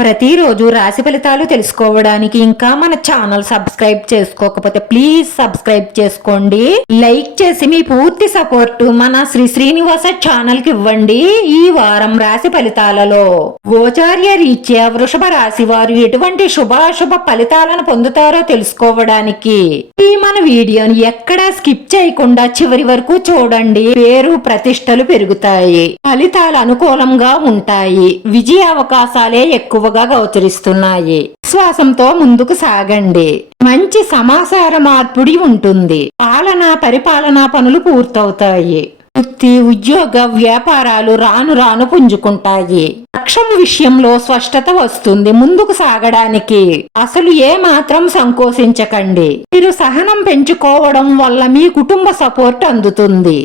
ప్రతిరోజు రాశి ఫలితాలు తెలుసుకోవడానికి ఇంకా మన ఛానల్ సబ్స్క్రైబ్ చేసుకోకపోతే ప్లీజ్ సబ్స్క్రైబ్ చేసుకోండి. లైక్ చేసి మీ పూర్తి సపోర్ట్ మన శ్రీ శ్రీనివాస ఛానల్కి ఇవ్వండి ఈ వారం రాశి ఫలితాలలో. గోచార్య రీత్యా వృషభ రాశి వారు ఎటువంటి శుభాశుభ ఫలితాలను పొందుతారో తెలుసుకోవడానికి ఈ మన వీడియోని ఎక్కడా స్కిప్ చేయకుండా చివరి వరకు చూడండి. పేరు ప్రతిష్టలు పెరుగుతాయి. ఫలితాలు అనుకూలంగా ఉంటాయి. విజయ అవకాశాలే ఎక్కువ ఎక్కువగా గోచరిస్తున్నాయి. విశ్వాసంతో ముందుకు సాగండి. మంచి సమాచార మార్పిడి ఉంటుంది. పాలన పరిపాలనా పనులు పూర్తవుతాయి. వృత్తి ఉద్యోగ వ్యాపారాలు రాను రాను పుంజుకుంటాయి. లక్ష్యం విషయంలో స్పష్టత వస్తుంది ముందుకు సాగడానికి. అసలు ఏ మాత్రం సంకోచించకండి. మీరు సహనం పెంచుకోవడం వల్ల మీ కుటుంబ సపోర్ట్ అందుతుంది.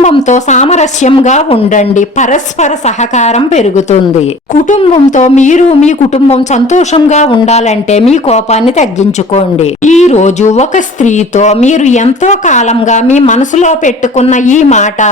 కుటుంబంతో సామరస్యంగా ఉండండి. పరస్పర సహకారం పెరుగుతుంది. కుటుంబంతో మీరు మీ కుటుంబం సంతోషంగా ఉండాలంటే మీ కోపాన్ని తగ్గించుకోండి. ఈ రోజు ఒక స్త్రీతో మీరు ఎంతో కాలంగా మీ మనసులో పెట్టుకున్న ఈ మాట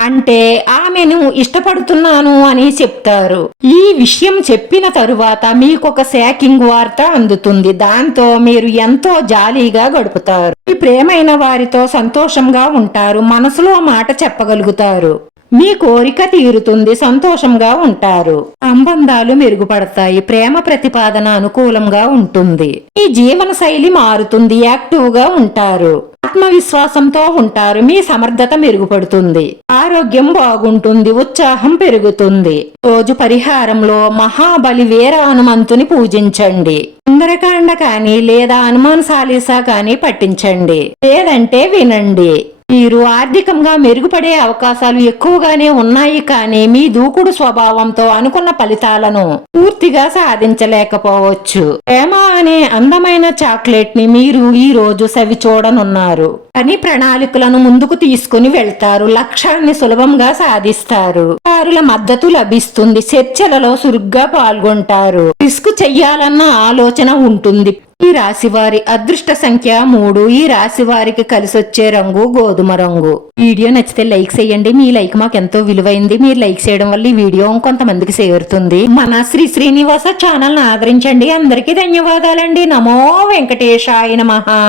అంటే ఆమెను ఇష్టపడుతున్నాను అని చెప్తారు. ఈ విషయం చెప్పిన తరువాత మీకు ఒక శాకింగ్ వార్త అందుతుంది. దాంతో మీరు ఎంతో జాలీగా గడుపుతారు. మీ ప్రేమైన వారితో సంతోషంగా ఉంటారు. మనసులో మాట చెప్పగలుగుతారు. మీ కోరిక తీరుతుంది. సంతోషంగా ఉంటారు. సంబంధాలు మెరుగుపడతాయి. ప్రేమ ప్రతిపాదన అనుకూలంగా ఉంటుంది. మీ జీవన శైలి మారుతుంది. యాక్టివ్గా ఉంటారు. ఆత్మవిశ్వాసంతో ఉంటారు. మీ సమర్థత మెరుగుపడుతుంది. ఆరోగ్యం బాగుంటుంది. ఉత్సాహం పెరుగుతుంది. రోజు పరిహారంలో మహాబలి వీర హనుమంతుని పూజించండి. సుందరకాండ కానీ లేదా హనుమాన్ సాలీసా కానీ పట్టించండి లేదంటే వినండి. మీరు ఆర్థికంగా మెరుగుపడే అవకాశాలు ఎక్కువగానే ఉన్నాయి కానీ మీ దూకుడు స్వభావంతో అనుకున్న ఫలితాలను పూర్తిగా సాధించలేకపోవచ్చు. ప్రేమ అనే అందమైన చాక్లెట్ని మీరు ఈ రోజు సవి చూడనున్నారు. పని ప్రణాళికలను ముందుకు తీసుకుని వెళ్తారు. లక్ష్యాన్ని సులభంగా సాధిస్తారు. వారుల మద్దతు లభిస్తుంది. చర్చలలో చురుగ్గా పాల్గొంటారు. రిస్క్ చెయ్యాలన్న ఆలోచన ఉంటుంది. ఈ రాశి వారి అదృష్ట సంఖ్య మూడు. ఈ రాశి వారికి కలిసొచ్చే రంగు గోధుమ రంగు. వీడియో నచ్చితే లైక్ చేయండి. మీ లైక్ మాకు ఎంతో విలువైంది. మీరు లైక్ చేయడం వల్ల ఈ వీడియో కొంతమందికి చేరుతుంది. మన శ్రీ శ్రీనివాస ఛానల్ ఆదరించండి. అందరికీ ధన్యవాదాలండి. నమో వెంకటేశాయ మహా